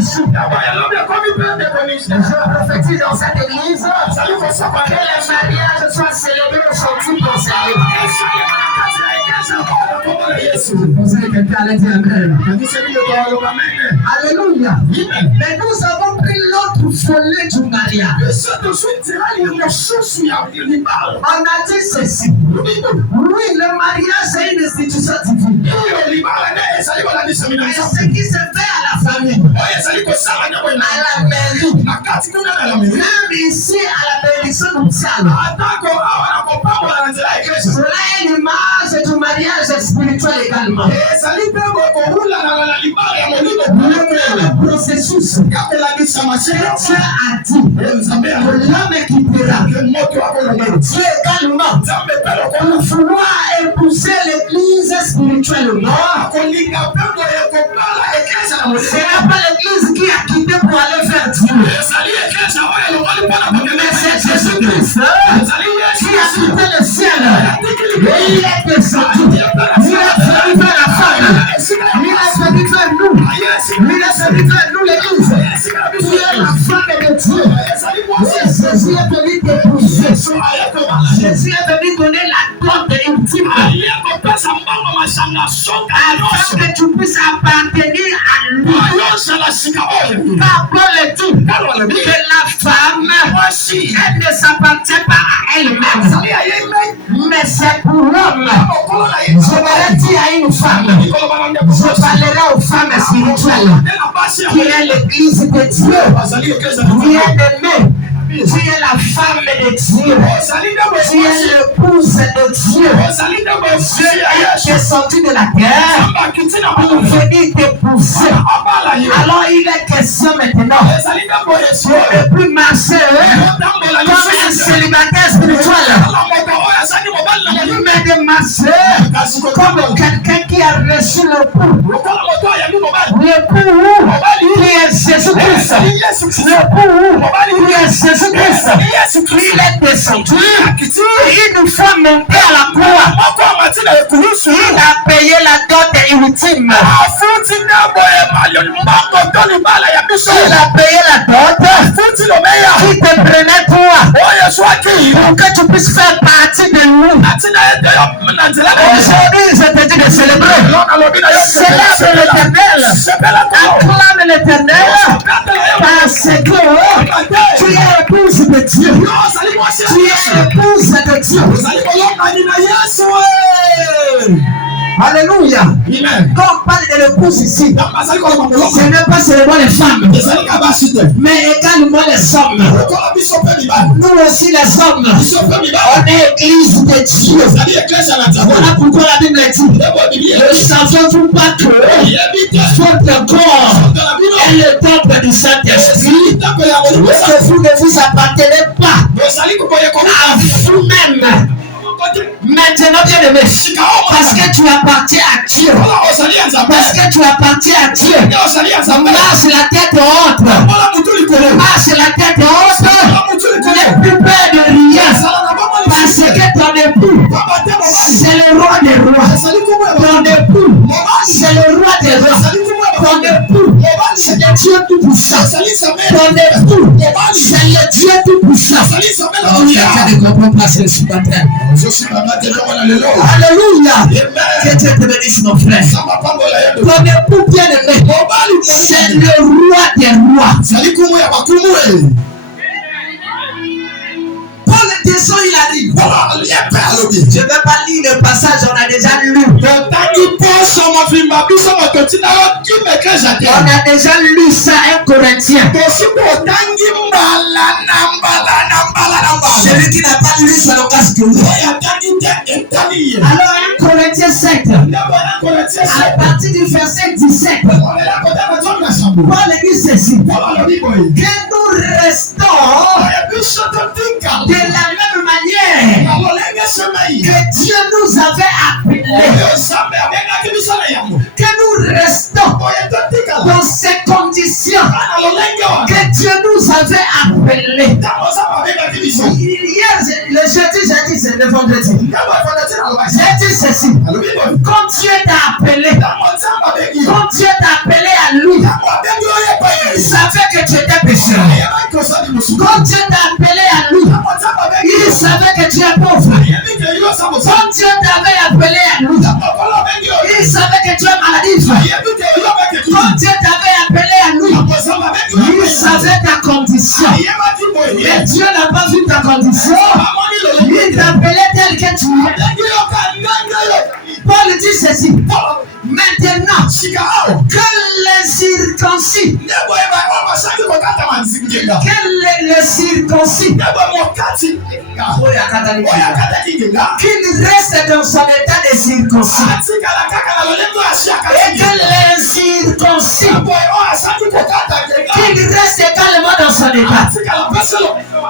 joue. Je prophétise dans cette église que les mariages soient célébrés aujourd'hui pour Seigneur. Je pensais que quelqu'un allait dire Amen. Alléluia. Mais nous avons pris l'autre volet du mariage. On a dit ceci. Oui, le mariage est une institution divine. Mais ce qui se fait à la famille, à la mairie, même ici à la bénédiction nuptiale, cela est l'image du mariage spirituel également. Le processus que Dieu a dit que l'homme quittera. Dieu également pour vouloir épouser l'église spirituellement. Ce n'est pas l'église qui a quitté pour aller vers Dieu. Mais c'est Jésus-Christ qui a quitté le ciel. Et il est descendu. Il est venu vers la femme. Il est venu vers nous. Il est venu vers nous l'église. Qui est la femme de Dieu. Et Jésus est venu t'épouser. Jésus est venu donner la dot ultime. Afin que tu puisses appartenir à lui. Car Paul dit que la femme, elle ne s'appartient pas à elle-même. Mais c'est pour l'homme. Je vais dire à une femme, je parlerai aux femmes spirituelles qui est l'église de Dieu, qui est aimée. Tu es la femme de Dieu. Tu es l'épouse de Dieu. Dieu est descendu de la terre pour venir t'épouser. Alors il est question maintenant de ne plus marcher comme un célibataire spirituel, mais de marcher comme quelqu'un qui a reçu l'époux. L'époux qui est Jésus-Christ. L'époux qui est Jésus-Christ. Il est descendu. Il nous faut monter à la croix. Il a payé la dot ultime. Il a payé la dot qui te prenait toi pour que tu puisses faire partie de nous. Aujourd'hui, je te dis de célébrer. Célèbre l'Éternel. Acclame l'Éternel parce que tu es épouse de Dieu. Tu es épouse de Dieu. Alléluia. Quand on parle de l'épouse ici, ce n'est pas seulement les femmes, mais également les hommes. Nous aussi les hommes, on est église de Dieu. Voilà pourquoi la Bible dit, ne savez-vous pas que votre corps est le temple du Saint-Esprit, que vous ne vous appartenez pas à vous-même. Maintenant, bien aimé, parce que tu appartiens à Dieu, parce que tu appartiens à Dieu, marche la tête haute, marche la tête haute, n'aie plus peur de rien, parce que ton époux, c'est le roi des rois, ton époux, c'est le roi des rois, ton époux, c'est le Dieu tout-puissant, ton époux, c'est le Dieu tout-puissant. Tu ne comprends pas ce matin. Alléluia. Que Dieu te bénisse, mon frère. Ton époux bien-aimé, c'est le roi des rois. Paul descend, il a dit, je ne vais pas lire le passage, on a déjà lu. On a déjà lu ça, 1 Corinthiens. Celui qui n'a pas lu ça, le casque. Alors 1 Corinthiens 7, à partir du verset 17, Paul dit ceci, que nous restons de la même manière que Dieu nous avait appelés, que nous restons dans ces conditions que Dieu nous avait appelés. Hier, le jeudi, j'ai dit, c'est le vendredi. J'ai dit ceci, quand Dieu t'a appelé, quand Dieu t'a appelé à lui, savait que tu étais pécheur. Quand Dieu t'a appelé à lui, il savait que tu es pauvre. Quand Dieu t'avait appelé à lui, il savait que tu es maladif. Quand Dieu t'avait appelé à lui, il savait ta condition. Mais Dieu n'a pas vu ta condition. Il t'appelait tel que tu es. Paul dit ceci. Maintenant, que les circoncis, qu'il reste dans son état de circoncis, et que les circoncis, qu'il reste également dans son état,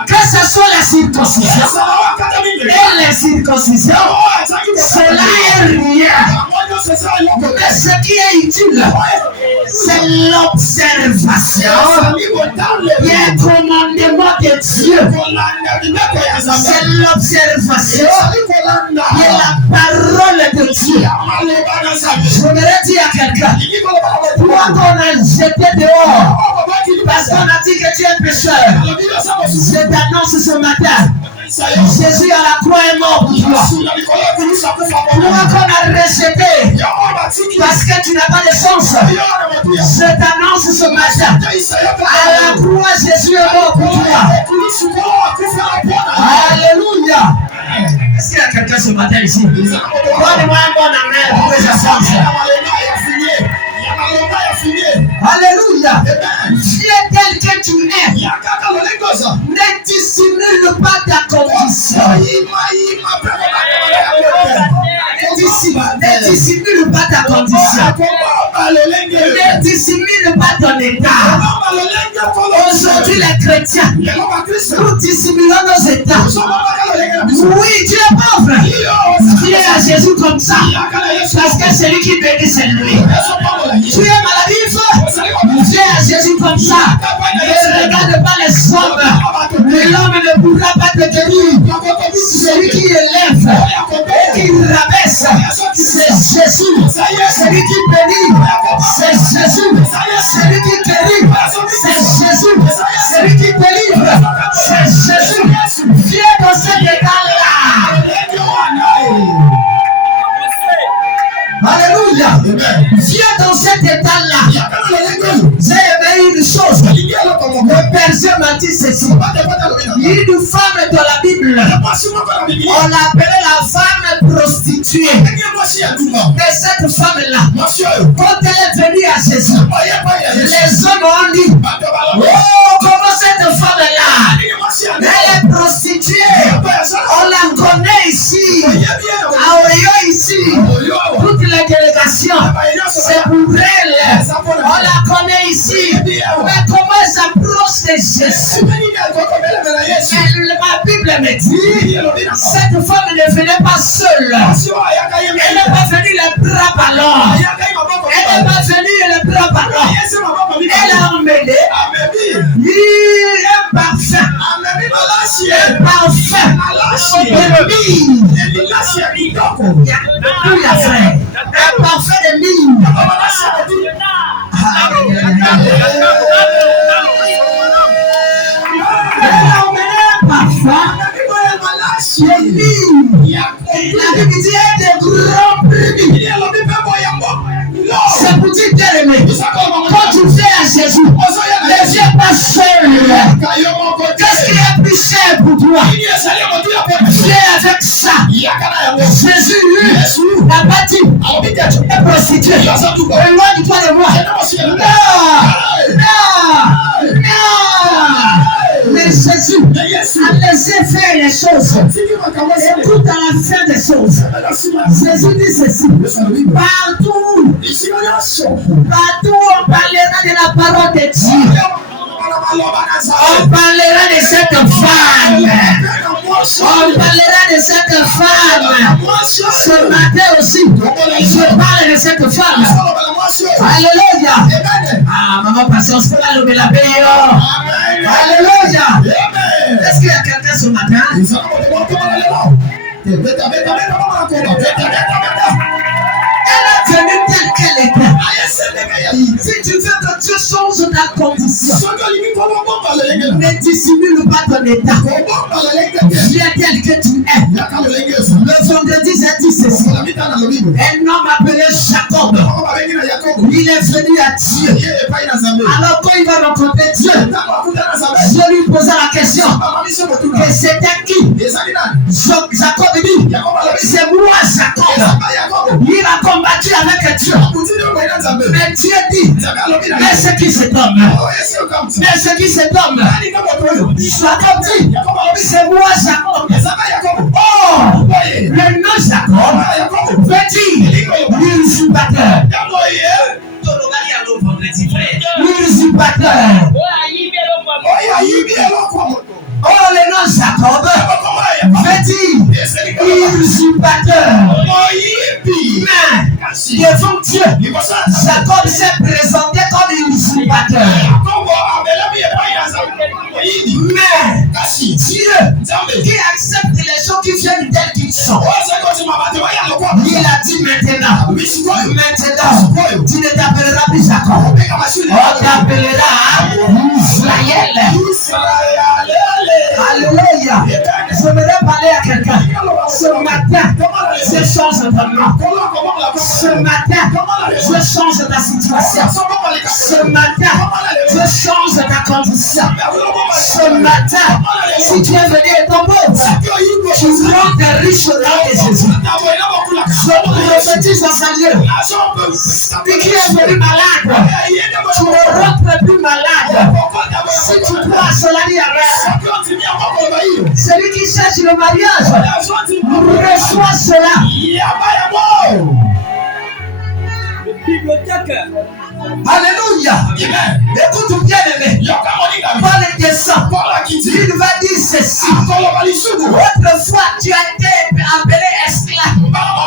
que ce soit la circoncision et la circoncision, cela est rien. Mais ce qui est utile, c'est l'observation et le commandement de Dieu. C'est l'observation et la parole de Dieu. Je voudrais dire à quelqu'un, toi qu'on a jeté dehors, parce qu'on a dit que tu es pécheur, je t'annonce ce matin, Jésus à la croix est mort pour toi. Toi qu'on a rejeté parce que tu n'as pas de sens, je t'annonce ce matin, à la croix Jésus est mort pour toi. Alléluia. Est-ce qu'il y a quelqu'un ce matin ici? Donne-moi un bon amen pour que je change. Alléluia. Viens tel que tu es. Ne dissimule pas ta condition. Ne dissimule pas ta condition. Ne dissimule pas ton état. Aujourd'hui les chrétiens, nous dissimulons nos états. Oui, tu es pauvre. Viens à Jésus comme ça. Parce que celui qui bénit, c'est lui. Tu es maladif. Viens à Jésus comme ça. Ne regarde pas les hommes. L'homme ne pourra pas te guérir. Celui qui élève et qui rabaisse, c'est Jésus. Celui qui bénit, c'est Jésus. Celui qui guérit, c'est Jésus. Celui qui délivre, c'est Jésus. Viens dans cet état-là. Alléluia. Viens dans cet état-là. J'ai aimé une chose. Le berger m'a dit ceci. Une femme dans la Bible, on l'appelait la femme prostituée. Mais cette femme-là, quand elle est venue à Jésus, les hommes ont dit, oh, comment cette femme-là, elle est prostituée. On la connaît ici, à Oyo ici. Toute la délégation, c'est pour elle. On la connaît ici. Mais comment elle s'approche de Jésus? Ma Bible me dit, cette femme ne venait pas seule. Elle n'est pas venue les bras ballants. Elle n'est pas venue les bras ballants. Elle a emmené un parfum. Un parfum. Un parfum de mine. Elle a emmené un parfum de mine. La Bible dit des grands prix. C'est pour dire bien-aimé, quand tu fais à Jésus, ne viens pas seul. Qu'est-ce qui est plus cher pour toi? Viens avec ça. Jésus n'a pas dit, est prostitué. Éloigne-toi de moi. Non. Mais Jésus a laissé faire les choses. Écoute à la fin des choses. Jésus dit ceci. Partout on parlera de la parole de Dieu. On parlera de cette femme. On parlera de cette femme. Ce matin aussi, je parle de cette femme. Alléluia. Ah, maman, patience pour la lever la paix. Alléluia. Est-ce qu'il y a quelqu'un ce matin? Elle est venue telle qu'elle était. Si tu veux que Dieu change ta condition, ne dissimule pas ton état. Viens tel que tu es. Le vendredi, j'ai dit ceci. Un homme appelé Jacob, il est venu à Dieu. Alors quand il va rencontrer Dieu, Dieu lui posa la question, et c'était qui? Jacob dit, c'est moi Jacob. Il a combattu avec Dieu. Mais Dieu dit, mais c'est qui cet homme? Mais c'est qui cet homme? Jacob dit, c'est moi Jacob. Oh, le nom Jacob veut dire l'usurpateur. L'usurpateur. Oh, le nom Jacob veut dire usurpateur. Mais devant Dieu, Jacob s'est présenté comme usurpateur. Mais Dieu qui accepte les gens qui viennent tels qu'ils sont, il a dit maintenant, tu ne t'appelleras plus Jacob, on t'appellera Israël. Alléluia. J'aimerais parler à quelqu'un. Ce matin, je change ton nom. Ce matin, je change ta situation. Ce matin, je change ta condition. Ce matin, si tu es venu et ton beau, tu rentres riche au nom de Jésus. Je prophétise dans ce lieu. Et qui est venu malade, tu ne rentres plus malade. Si tu crois, cela dit amen. Celui qui cherche le mariage reçoit cela. Bibliothèque. Alléluia. Écoute bien aimé. Paul descend. Il va dire ceci. Autrefois tu as été appelé esprit.